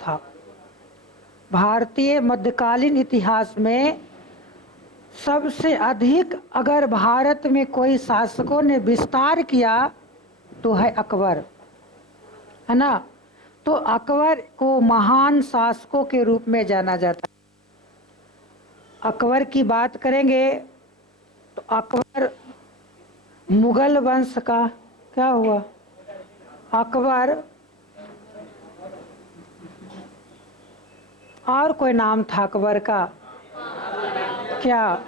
था। भारतीय मध्यकालीन इतिहास में सबसे अधिक अगर भारत में कोई शासकों ने विस्तार किया तो है अकबर, है ना। तो अकबर को महान शासकों के रूप में जाना जाता है। अकबर की बात करेंगे तो अकबर मुगल वंश का क्या हुआ? अकबर और कोई नाम था अकबर का? क्या?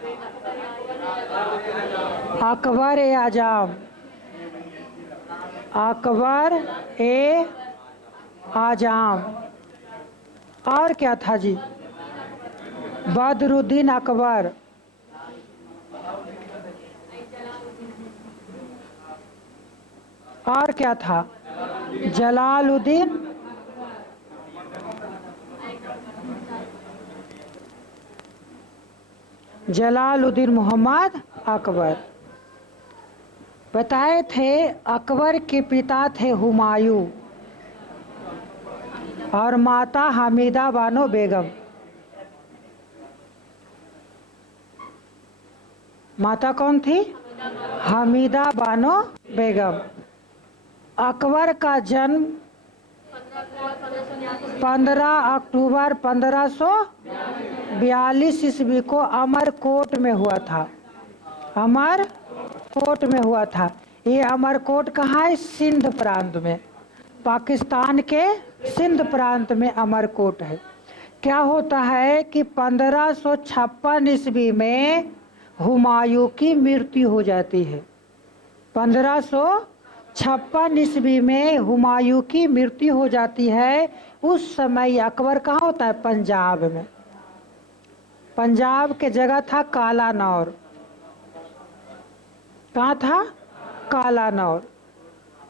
अकबर ए आजम, अकबर ए आजम। और क्या था जी? बदरुद्दीन अकबर। और क्या था? जलालुद्दीन जलालुद्दीन मोहम्मद अकबर। बताए थे अकबर के पिता थे हुमायूं और माता हमीदा बानो बेगम। माता कौन थी? हमीदा बानो बेगम। अकबर का जन्म 15 अक्टूबर 1542 ईस्वी को अमरकोट में हुआ था। अमरकोट में हुआ था। ये अमरकोट कहाँ है? सिंध प्रांत में, पाकिस्तान के सिंध प्रांत में अमरकोट है। क्या होता है कि 1556 ईस्वी में हुमायूं की मृत्यु हो जाती है। 1556 ईस्वी में हुमायूं की मृत्यु हो जाती है। उस समय अकबर कहाँ होता है? पंजाब में। पंजाब के जगह था कालानौर। कहाँ था? कालानौर।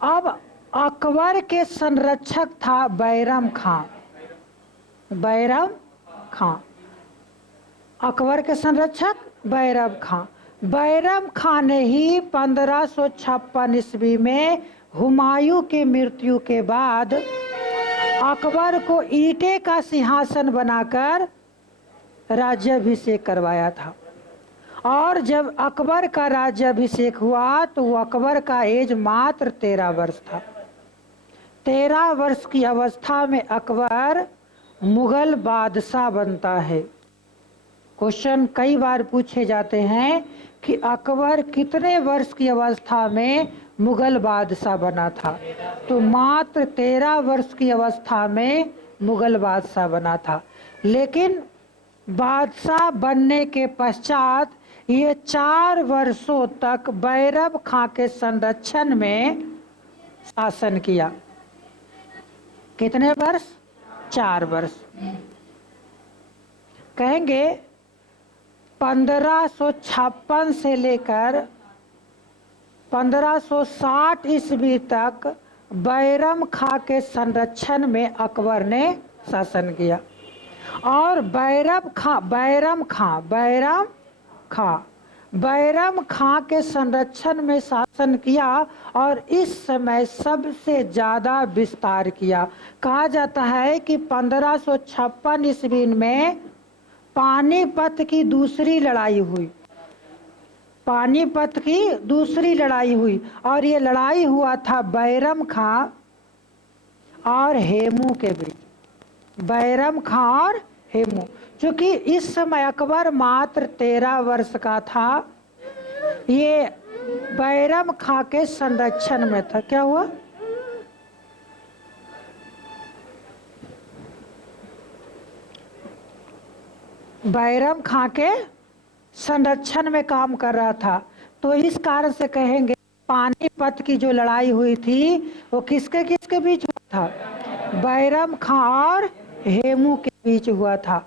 अब अकबर के संरक्षक था बैरम खां। बैरम खां, अकबर के संरक्षक बैरम खां। बैरम खां ने ही 1556 ईस्वी में हुमायूं की मृत्यु के बाद अकबर को ईंटे का सिंहासन बनाकर राज्याभिषेक करवाया था। और जब अकबर का राज्याभिषेक हुआ तो वो अकबर का एज मात्र 13 वर्ष था। 13 वर्ष की अवस्था में अकबर मुगल बादशाह बनता है। क्वेश्चन कई बार पूछे जाते हैं कि अकबर कितने वर्ष की अवस्था में मुगल बादशाह बना था? तो मात्र 13 वर्ष की अवस्था में मुगल बादशाह बना था। लेकिन बादशाह बनने के पश्चात ये 4 वर्षों तक बैरम खां के संरक्षण में शासन किया। कितने वर्ष? 4 वर्ष। कहेंगे 1556 से लेकर 1560 ईस्वी तक बैरम खां के संरक्षण में अकबर ने शासन किया। और बैरम खां के संरक्षण में शासन किया और इस समय सबसे ज्यादा विस्तार किया। कहा जाता है कि 1556 ईस्वी में पानीपत की दूसरी लड़ाई हुई। पानीपत की दूसरी लड़ाई हुई और ये लड़ाई हुआ था बैरम खां और हेमू के बीच। बैरम खां और हेमू, क्योंकि इस समय अकबर मात्र 13 वर्ष का था। ये बैरम खां के संरक्षण में था। क्या हुआ? बैरम खां के संरक्षण में काम कर रहा था। तो इस कारण से कहेंगे पानीपत की जो लड़ाई हुई थी वो किसके किसके बीच हुआ था? बैरम खां और हेमू के बीच हुआ था।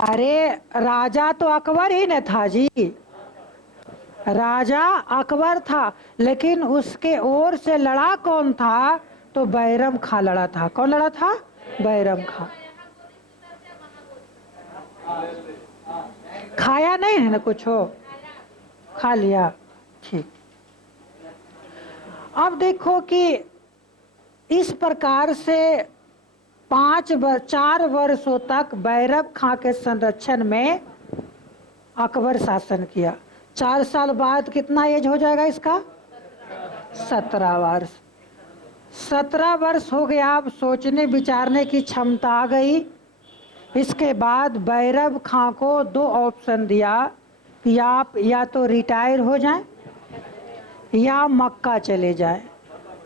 अरे राजा तो अकबर ही न था जी। राजा अकबर था, लेकिन उसके ओर से लड़ा कौन था? तो बैरम खां लड़ा था। कौन लड़ा था? बैरम खां। खाया नहीं है ना कुछ? हो खा लिया, ठीक। अब देखो कि इस प्रकार से 4 वर्षों तक बैरम खां के संरक्षण में अकबर शासन किया। 4 साल बाद कितना एज हो जाएगा इसका? 17 वर्ष। 17 वर्ष हो गया, अब सोचने विचारने की क्षमता आ गई। इसके बाद बैरम खां को 2 ऑप्शन दिया कि आप या तो रिटायर हो जाएं या मक्का चले जाएं।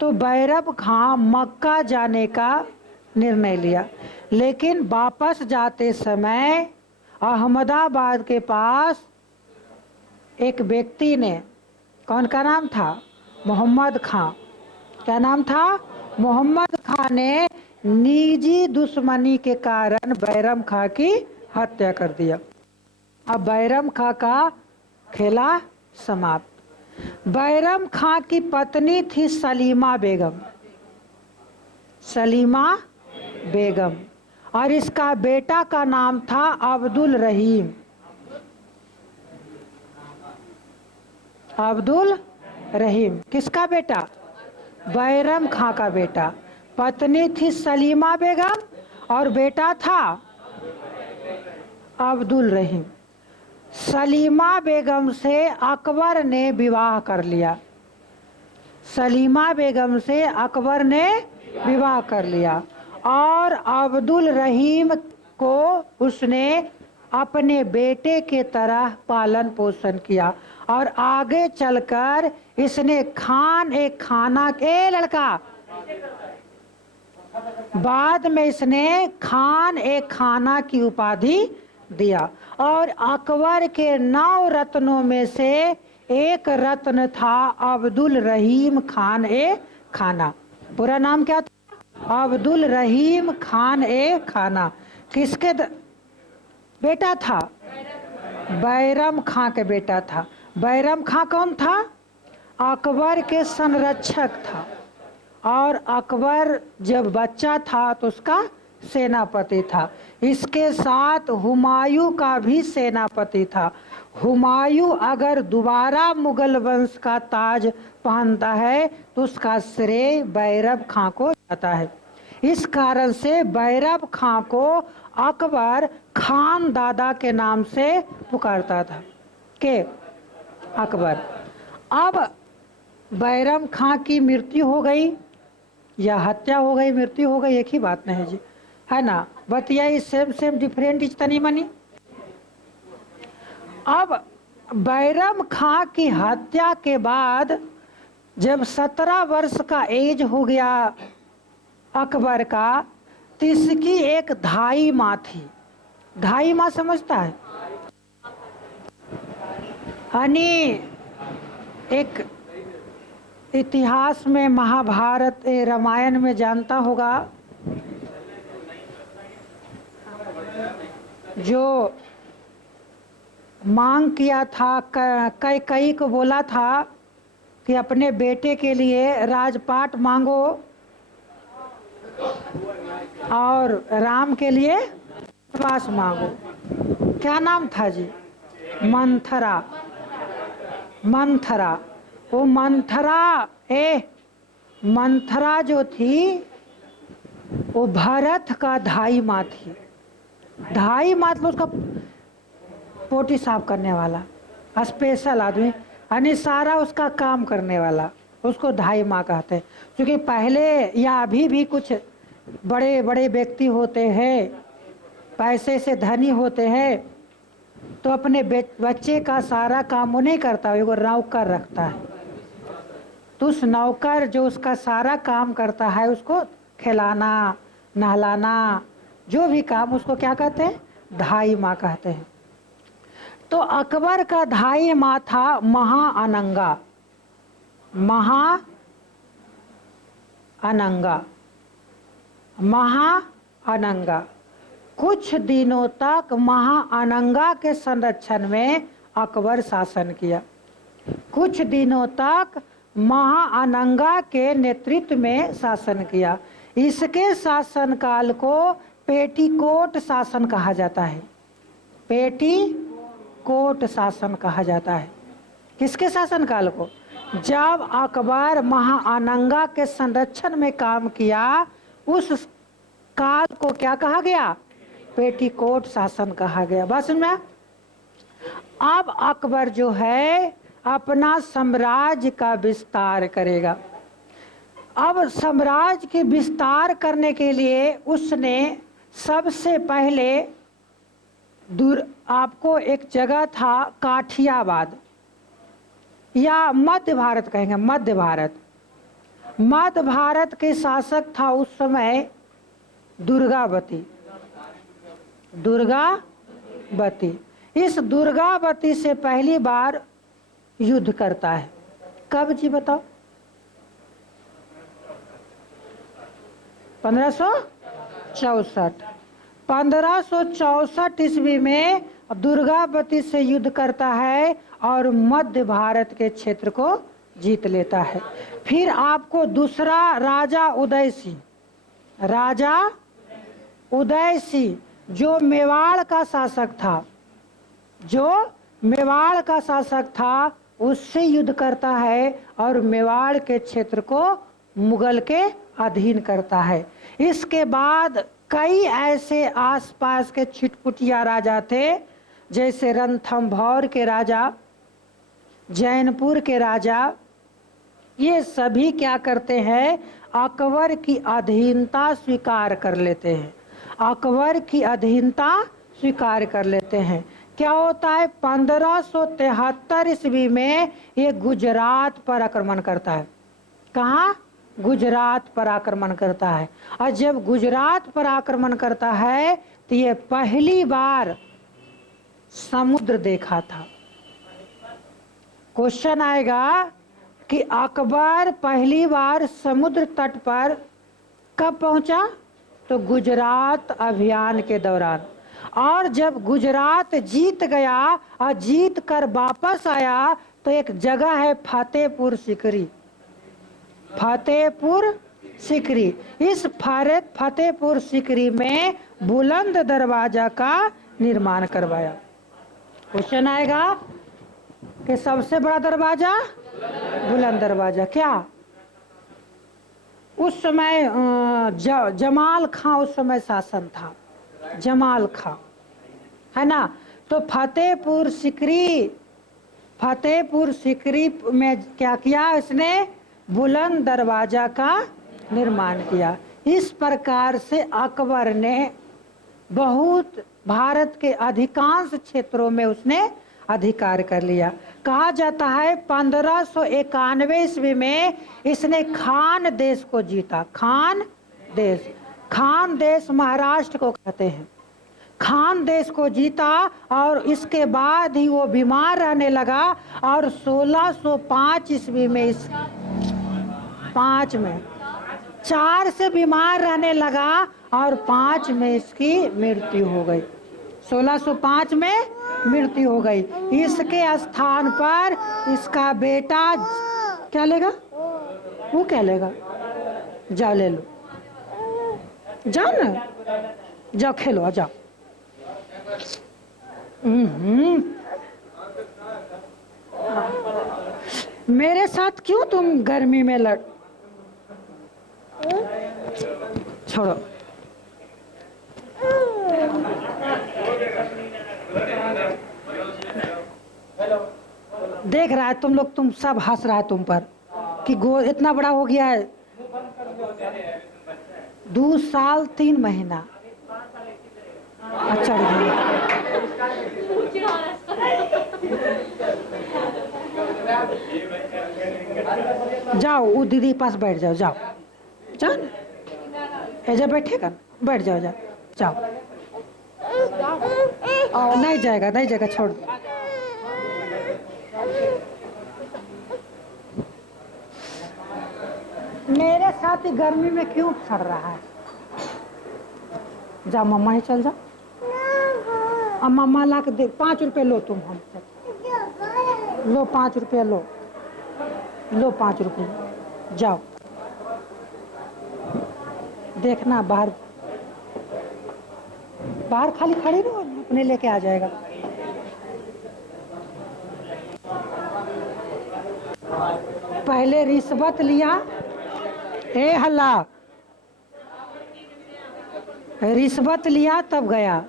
तो बैरम खां मक्का जाने का निर्णय लिया, लेकिन वापस जाते समय अहमदाबाद के पास एक व्यक्ति ने, कौन का नाम था? मोहम्मद खां। क्या नाम था? मोहम्मद खां ने निजी दुश्मनी के कारण बैरम खां की हत्या कर दिया। अब बैरम खां का खेला समाप्त। बैरम खां की पत्नी थी सलीमा बेगम, सलीमा बेगम, और इसका बेटा का नाम था अब्दुल रहीम। अब्दुल रहीम किसका बेटा? बैरम खां का बेटा। पत्नी थी सलीमा बेगम और बेटा था अब्दुल रहीम। सलीमा बेगम से अकबर ने विवाह कर लिया। सलीमा बेगम से अकबर ने विवाह कर लिया और अब्दुल रहीम को उसने अपने बेटे के तरह पालन पोषण किया और आगे चलकर इसने खान ए खाना के लड़का, बाद में इसने खान ए खाना की उपाधि दिया और अकबर के 9 रत्नों में से एक रत्न था अब्दुल रहीम खान ए खाना। पूरा नाम क्या था? अब्दुल रहीम खान ए खाना। किसके बेटा था? बैरम खां के बेटा था। बैरम खां कौन था? अकबर के संरक्षक था और अकबर जब बच्चा था तो उसका सेनापति था। इसके साथ हुमायूं का भी सेनापति था। हुमायूं अगर दोबारा मुगल वंश का ताज पहनता है तो उसका श्रेय बैरम खां को जाता है। इस कारण से बैरम खां को अकबर खान दादा के नाम से पुकारता था। के अकबर। अब बैरम खां की मृत्यु हो गई या हत्या हो गई, मृत्यु हो गई, एक ही बात नहीं जी, है ना? बतियाई सेम डिफरेंट इज तनी मनी। अब बैरम खां की हत्या के बाद जब 17 वर्ष का एज हो गया अकबर का, तो इसकी एक धाई माँ थी। धाई माँ समझता है? यानी एक इतिहास में महाभारत रामायण में जानता होगा, जो मांग किया था, कई को बोला था कि अपने बेटे के लिए राजपाट मांगो और राम के लिए वनवास मांगो। क्या नाम था जी? मंथरा। मंथरा। वो मंथरा जो थी वो भरत का धाई माँ थी। धाई मतलब उसका पोटी साफ करने वाला स्पेशल आदमी, यानी सारा उसका काम करने वाला, उसको धाई माँ कहते हैं। क्योंकि पहले या अभी भी कुछ बड़े बड़े व्यक्ति होते हैं, पैसे से धनी होते हैं, तो अपने बच्चे का सारा काम वो नहीं करता, वो नौकर रखता है। तो उस नौकर जो उसका सारा काम करता है, उसको खिलाना नहलाना जो भी काम, उसको क्या कहते हैं? धाई माँ कहते हैं। तो अकबर का धाई माँ था महाअनंगा। महाअनंगा। कुछ दिनों तक महाअनंगा के संरक्षण में अकबर शासन किया। कुछ दिनों तक महाअनंगा के नेतृत्व में शासन किया। इसके शासनकाल को पेटीकोट शासन कहा जाता है। पेटीकोट शासन कहा जाता है। किसके शासनकाल को? जब अकबर महाअनंगा के संरक्षण में काम किया, उस काल को क्या कहा गया? पेटीकोट शासन कहा गया। बस में अब अकबर जो है अपना साम्राज्य का विस्तार करेगा। अब साम्राज्य के विस्तार करने के लिए उसने सबसे पहले आपको एक जगह था काठियावाद, या मध्य भारत कहेंगे, मध्य भारत। मध्य भारत के शासक था उस समय दुर्गावती। दुर्गावती, इस दुर्गावती से पहली बार युद्ध करता है। कब जी बताओ? 1564। 1564 ईस्वी में दुर्गावती से युद्ध करता है और मध्य भारत के क्षेत्र को जीत लेता है। फिर आपको दूसरा राजा उदय सिंह, राजा उदय सिंह जो मेवाड़ का शासक था, जो मेवाड़ का शासक था, उससे युद्ध करता है और मेवाड़ के क्षेत्र को मुगल के अधीन करता है। इसके बाद कई ऐसे आसपास के छिटपुटिया राजा थे, जैसे रणथंभौर के राजा, जैनपुर के राजा, ये सभी क्या करते हैं? अकबर की अधीनता स्वीकार कर लेते हैं। अकबर की अधीनता स्वीकार कर लेते हैं। क्या होता है? 1573 ईस्वी में ये गुजरात पर आक्रमण करता है। कहाँ? गुजरात पर आक्रमण करता है। और जब गुजरात पर आक्रमण करता है तो ये पहली बार समुद्र देखा था। क्वेश्चन आएगा कि अकबर पहली बार समुद्र तट पर कब पहुंचा? तो गुजरात अभियान के दौरान। और जब गुजरात जीत गया और जीत कर वापस आया तो एक जगह है फतेहपुर सीकरी। फतेहपुर सीकरी, इस फतेहपुर सीकरी में बुलंद दरवाजा का निर्माण करवाया। क्वेश्चन आएगा कि सबसे बड़ा दरवाजा बुलंद दरवाजा क्या? उस समय जमाल खां उस समय शासन था, जमाल खां, है ना। तो फतेहपुर सीकरी में क्या किया? इसने बुलंद दरवाजा का निर्माण किया। इस प्रकार से अकबर ने बहुत भारत के अधिकांश क्षेत्रों में उसने अधिकार कर लिया। कहा जाता है 1591 ईस्वी में इसने खान देश को जीता। खान देश महाराष्ट्र को कहते हैं। खान देश को जीता और इसके बाद ही वो बीमार रहने लगा और 1605 ईस्वी में इस 4 से बीमार रहने लगा और 5 में इसकी मृत्यु हो गई। 1605 में मृत्यु हो गई। इसके स्थान पर इसका बेटा क्या लेगा? वो क्या लेगा? जाओ ले लो, जाओ ना, जाओ खेलो, जाओ। मेरे साथ क्यों तुम गर्मी में लड़? छोड़ो। देख रहा है तुम सब हंस रहा है तुम पर कि गो इतना बड़ा हो गया है। 2 साल 3 महीना। अच्छा जाओ, वो दीदी पास बैठ जाओ, जाओ जाओ, ऐजा बैठेगा, बैठ जाओ, जाओ जाओ। नहीं जाएगा, छोड़ दो। मेरे साथ ही गर्मी में क्यों सड़ रहा है? जाओ मम्मा ही चल जाओ। अब मम्मा ला के दे। 5 रुपए लो तुम हमसे, लो 5 रुपया, लो 5 रुपये, जाओ। देखना बाहर खाली खड़ी रहो, अपने लेके आ जाएगा। पहले रिश्वत लिया, ए हल्ला, रिश्वत लिया तब गया।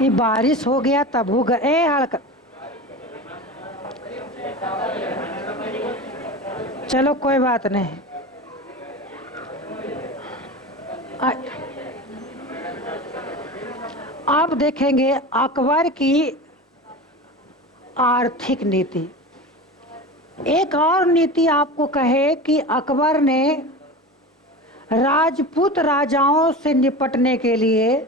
ये बारिश हो गया तब हो गए, हड़क, चलो कोई बात नहीं। आप देखेंगे अकबर की आर्थिक नीति। एक और नीति आपको कहे कि अकबर ने राजपूत राजाओं से निपटने के लिए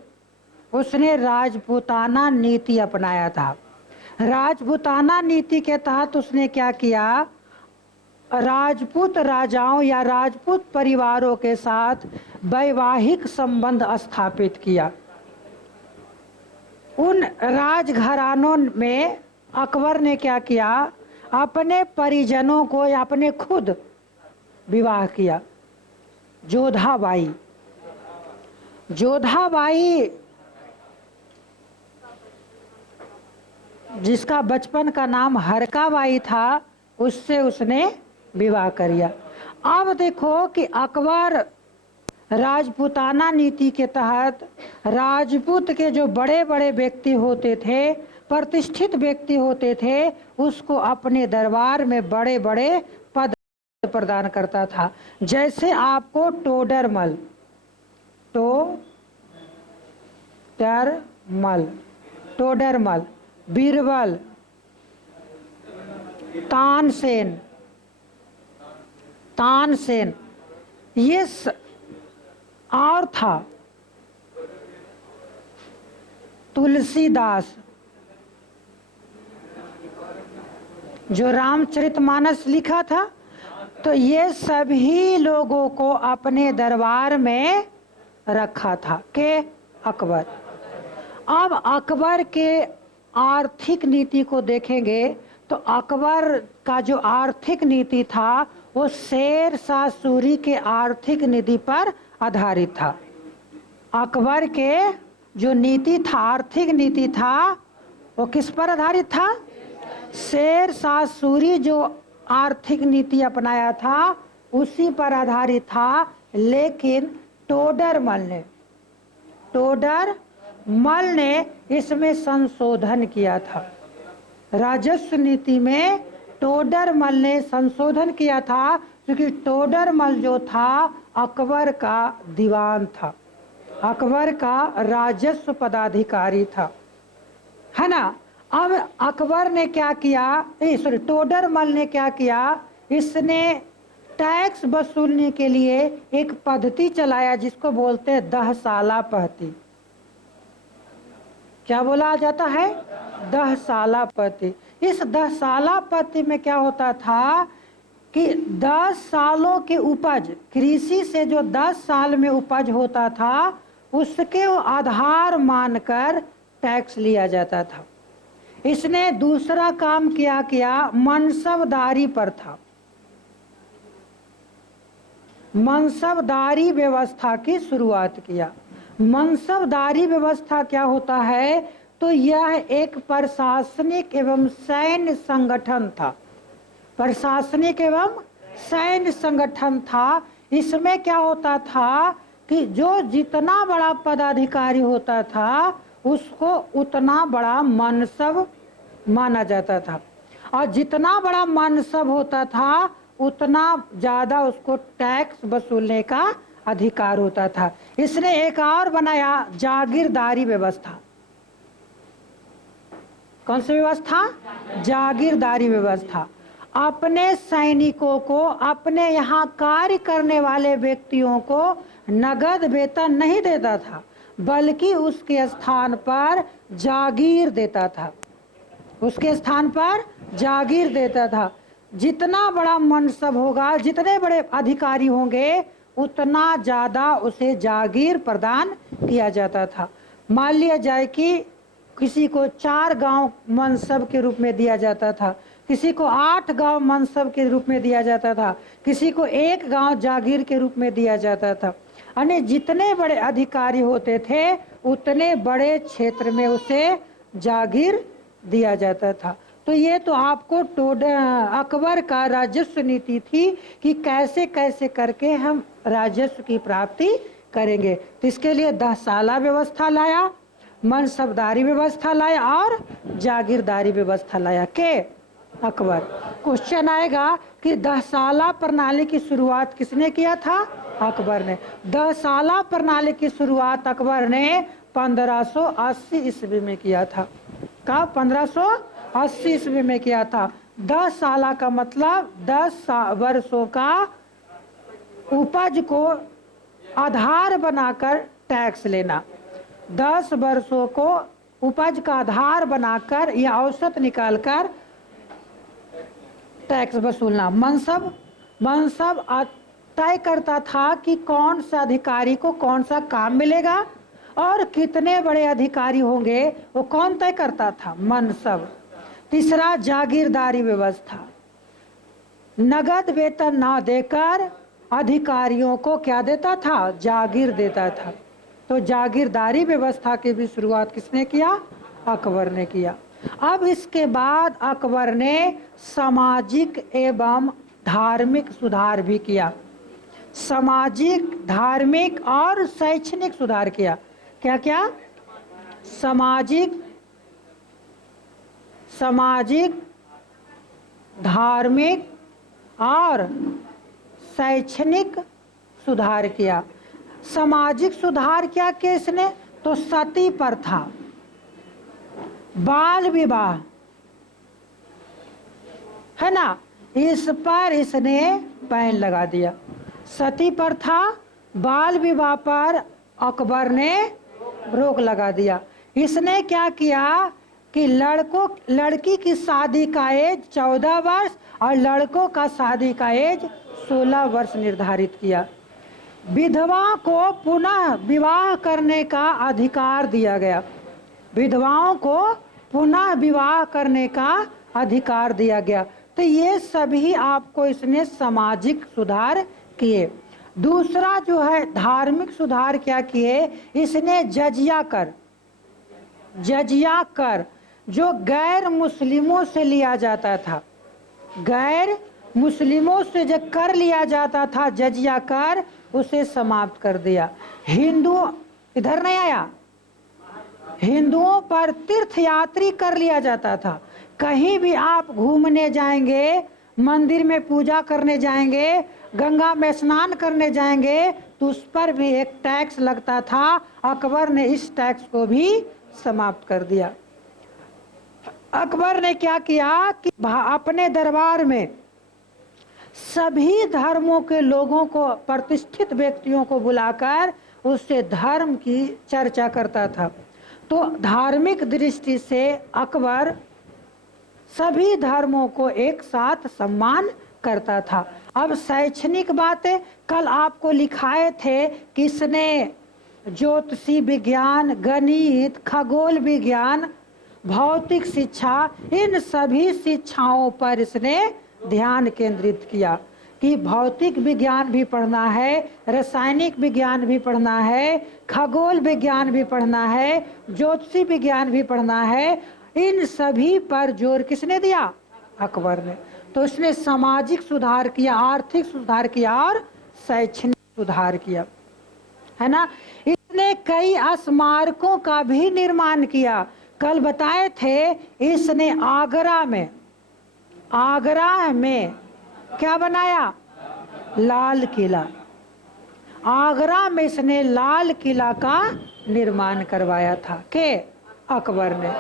उसने राजपूताना नीति अपनाया था। राजपूताना नीति के तहत उसने क्या किया, राजपूत राजाओं या राजपूत परिवारों के साथ वैवाहिक संबंध स्थापित किया। उन राजघरानों में अकबर ने क्या किया, अपने परिजनों को या अपने खुद विवाह किया। जोधाबाई, जोधाबाई जिसका बचपन का नाम हरकाबाई था, उससे उसने विवाह किया। अब देखो कि अकबर राजपूताना नीति के तहत राजपूत के जो बड़े बड़े व्यक्ति होते थे, प्रतिष्ठित व्यक्ति होते थे, उसको अपने दरबार में बड़े बड़े पद प्रदान करता था। जैसे आपको टोडरमल, टोडरमल, बीरबल, तानसेन, ये और था तुलसीदास, जो रामचरितमानस लिखा था। तो ये सभी लोगों को अपने दरबार में रखा था के अकबर। अब अकबर के आर्थिक नीति को देखेंगे तो अकबर का जो आर्थिक नीति था वो शेर शाह सूरी के आर्थिक नीति पर आधारित था। अकबर के जो नीति था, आर्थिक नीति था, वो किस पर आधारित था? शेर शाह सूरी जो आर्थिक नीति अपनाया था उसी पर आधारित था। लेकिन टोडरमल ने इसमें संशोधन किया था। राजस्व नीति में टोडरमल ने संशोधन किया था, क्योंकि टोडरमल जो था अकबर का दीवान था, अकबर का राजस्व पदाधिकारी था, है ना। अब अकबर ने क्या किया, टोडरमल ने क्या किया, इसने टैक्स वसूलने के लिए एक पद्धति चलाया जिसको बोलते हैं 10 साला पद्धति। क्या बोला जाता है? 10 साला पद्धति। इस 10 साला पद्धति में क्या होता था कि 10 सालों की उपज, कृषि से जो 10 साल में उपज होता था उसके आधार मानकर टैक्स लिया जाता था। इसने दूसरा काम किया मनसबदारी पर था। मनसबदारी व्यवस्था की शुरुआत किया। मनसबदारी व्यवस्था क्या होता है? तो यह एक प्रशासनिक एवं सैन्य संगठन था। प्रशासनिक एवं सैन्य संगठन था। इसमें क्या होता था कि जो जितना बड़ा पदाधिकारी होता था उसको उतना बड़ा मनसब माना जाता था, और जितना बड़ा मनसब होता था उतना ज़्यादा उसको टैक्स वसूलने का अधिकार होता था। इसने एक और बनाया जागीरदारी व्यवस्था। कौन सी व्यवस्था? जागीरदारी व्यवस्था। अपने सैनिकों को, अपने यहाँ कार्य करने वाले व्यक्तियों को नगद वेतन नहीं देता था, बल्कि उसके स्थान पर जागीर देता था। उसके स्थान पर जागीर देता था। जितना बड़ा मनसब होगा, जितने बड़े अधिकारी होंगे, उतना ज़्यादा उसे जागीर प्रदान किया जाता था। मान लिया जाए कि किसी को 4 गांव मनसब के रूप में दिया जाता था, किसी को 8 गांव मनसब के रूप में दिया जाता था, किसी को 1 गांव जागीर के रूप में दिया जाता था। यानी जितने बड़े अधिकारी होते थे उतने बड़े क्षेत्र में उसे जागीर दिया जाता था। तो ये तो आपको अकबर का राजस्व नीति थी कि कैसे कैसे करके हम राजस्व की प्राप्ति करेंगे। तो इसके लिए 10 साला व्यवस्था लाया, मनसबदारी व्यवस्था लाया और जागीरदारी व्यवस्था लाया के अकबर। क्वेश्चन आएगा कि 10 साला प्रणाली की शुरुआत किसने किया था? अकबर ने। 10 साला प्रणाली की शुरुआत अकबर ने 1580 ईस्वी में किया था। कब? 1580 ईस्वी में किया था। 10 साला का मतलब 10 वर्षों का उपज को आधार बनाकर टैक्स लेना। 10 वर्षों को उपज का आधार बनाकर या औसत निकालकर टैक्स वसूलना। मनसब तय करता था कि कौन सा अधिकारी को कौन सा काम मिलेगा और कितने बड़े अधिकारी होंगे, वो कौन तय करता था? मनसब। तीसरा, जागीरदारी व्यवस्था। नगद वेतन ना देकर अधिकारियों को क्या देता था? जागीर देता था। तो जागीरदारी व्यवस्था की भी शुरुआत किसने किया? अकबर ने किया। अब इसके बाद अकबर ने सामाजिक एवं धार्मिक सुधार भी किया। सामाजिक, धार्मिक और शैक्षणिक सुधार किया। क्या क्या? सामाजिक, धार्मिक और शैक्षणिक सुधार किया। सामाजिक सुधार क्या किया इसने? तो सती प्रथा, बाल विवाह, है ना, इस पर इसने बैन लगा दिया। सती प्रथा, बाल विवाह पर अकबर ने रोक लगा दिया। इसने क्या किया कि लड़की की शादी का एज 14 वर्ष और लड़कों का शादी का एज 16 वर्ष निर्धारित किया। विधवा को पुनः विवाह करने का अधिकार दिया गया। विधवाओं को पुनः विवाह करने का अधिकार दिया गया। तो ये सभी आपको इसने सामाजिक सुधार किए। दूसरा जो है धार्मिक सुधार क्या किए? इसने जजिया कर जो गैर मुस्लिमों से लिया जाता था, गैर मुस्लिमों से जो कर लिया जाता था जजिया कर, उसे समाप्त कर दिया। हिंदू इधर नहीं आया, हिंदुओं पर तीर्थयात्री कर लिया जाता था। कहीं भी आप घूमने जाएंगे, मंदिर में पूजा करने जाएंगे, गंगा में स्नान करने जाएंगे, तो उस पर भी एक टैक्स लगता था। अकबर ने इस टैक्स को भी समाप्त कर दिया। अकबर ने क्या किया कि अपने दरबार में सभी धर्मों के लोगों को, प्रतिष्ठित व्यक्तियों को बुलाकर उससे धर्म की चर्चा करता था। तो धार्मिक दृष्टि से अकबर सभी धर्मों को एक साथ सम्मान करता था। अब शैक्षणिक बातें कल आपको लिखाए थे, किसने ज्योतिषी विज्ञान, गणित, खगोल विज्ञान, भौतिक शिक्षा, इन सभी शिक्षाओं पर इसने ध्यान केंद्रित किया कि भौतिक विज्ञान भी पढ़ना है, रासायनिक विज्ञान भी पढ़ना है, खगोल विज्ञान भी पढ़ना है, ज्योतिषी विज्ञान भी पढ़ना है। इन सभी पर जोर किसने दिया? अकबर ने। तो इसने सामाजिक सुधार किया, आर्थिक सुधार किया और शैक्षणिक सुधार किया, है ना। इसने कई स्मारकों का भी निर्माण किया। कल बताए थे इसने आगरा में क्या बनाया? लाल किला। आगरा में इसने लाल किला का निर्माण करवाया था के अकबर ने।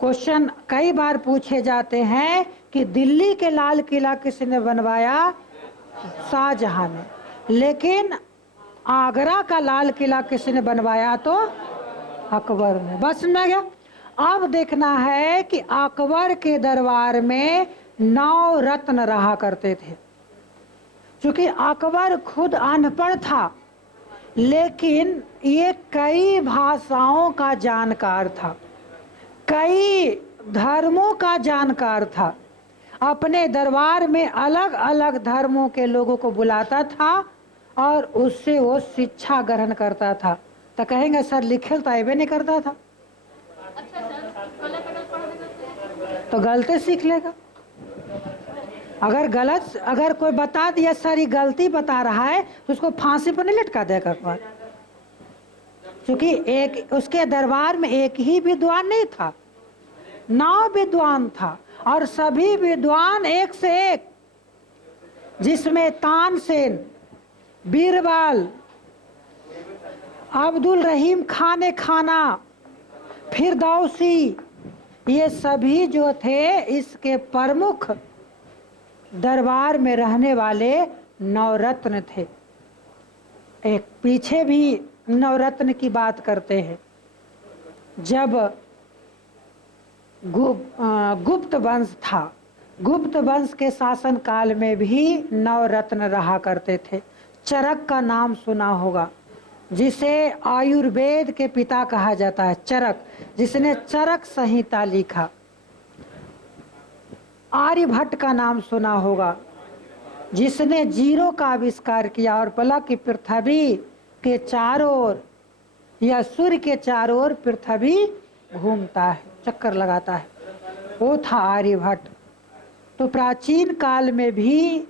क्वेश्चन कई बार पूछे जाते हैं कि दिल्ली के लाल किला किसने बनवाया? शाहजहां ने। लेकिन आगरा का लाल किला किसने बनवाया? तो अकबर ने। बस में गया। अब देखना है कि अकबर के दरबार में 9 रत्न रहा करते थे। क्योंकि अकबर खुद अनपढ़ था, लेकिन ये कई भाषाओं का जानकार था, कई धर्मों का जानकार था। अपने दरबार में अलग अलग धर्मों के लोगों को बुलाता था और उससे वो शिक्षा ग्रहण करता था। तो कहेंगे सर लिखे तो आए नहीं करता था। तो गलती सीख लेगा। अगर कोई बता दिया सर ये गलती बता रहा है तो उसको फांसी पर नहीं लटका देगा। क्योंकि एक उसके दरबार में एक ही विद्वान नहीं था, 9 विद्वान था और सभी विद्वान एक से एक, जिसमें तानसेन, बीरबल, अब्दुल रहीम खाने खाना, फिरदौसी, ये सभी जो थे इसके प्रमुख दरबार में रहने वाले नवरत्न थे। एक पीछे भी नवरत्न की बात करते हैं। जब गुप्त वंश था, गुप्त वंश के शासन काल में भी नवरत्न रहा करते थे। चरक का नाम सुना होगा, जिसे आयुर्वेद के पिता कहा जाता है। चरक, जिसने चरक संहिता लिखा। आर्यभट्ट का नाम सुना होगा, जिसने जीरो का आविष्कार किया और बोला कि पृथ्वी के चारों ओर या सूर्य के चारों ओर पृथ्वी घूमता है, चक्कर लगाता है, वो था आर्यभट्ट। तो प्राचीन काल में भी,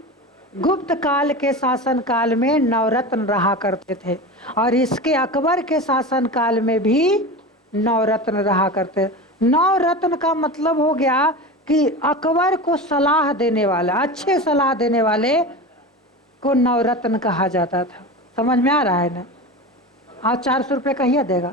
गुप्त काल के शासन काल में नवरत्न रहा करते थे और इसके अकबर के शासन काल में भी नवरत्न रहा करते। नवरत्न का मतलब हो गया कि अकबर को सलाह देने वाला, अच्छे सलाह देने वाले को नवरत्न कहा जाता था। समझ में आ रहा है ना? आज 400 रुपये कहिए देगा।